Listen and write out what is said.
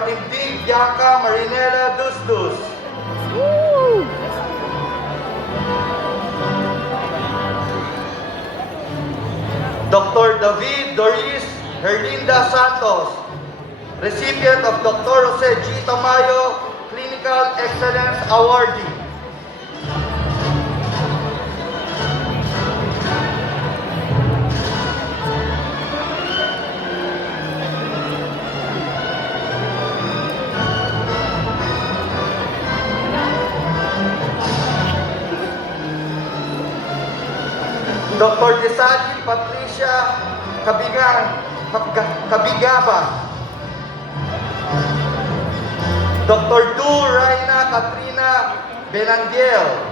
Katindig Bianca Marinela Dusdus. Dr. David Doris Herlinda Santos, recipient of Dr. Jose G. Tamayo Clinical Excellence Awardee. Dr. Desali Patricia Kabigaba. Dr. Du Raina Katrina Benandiel.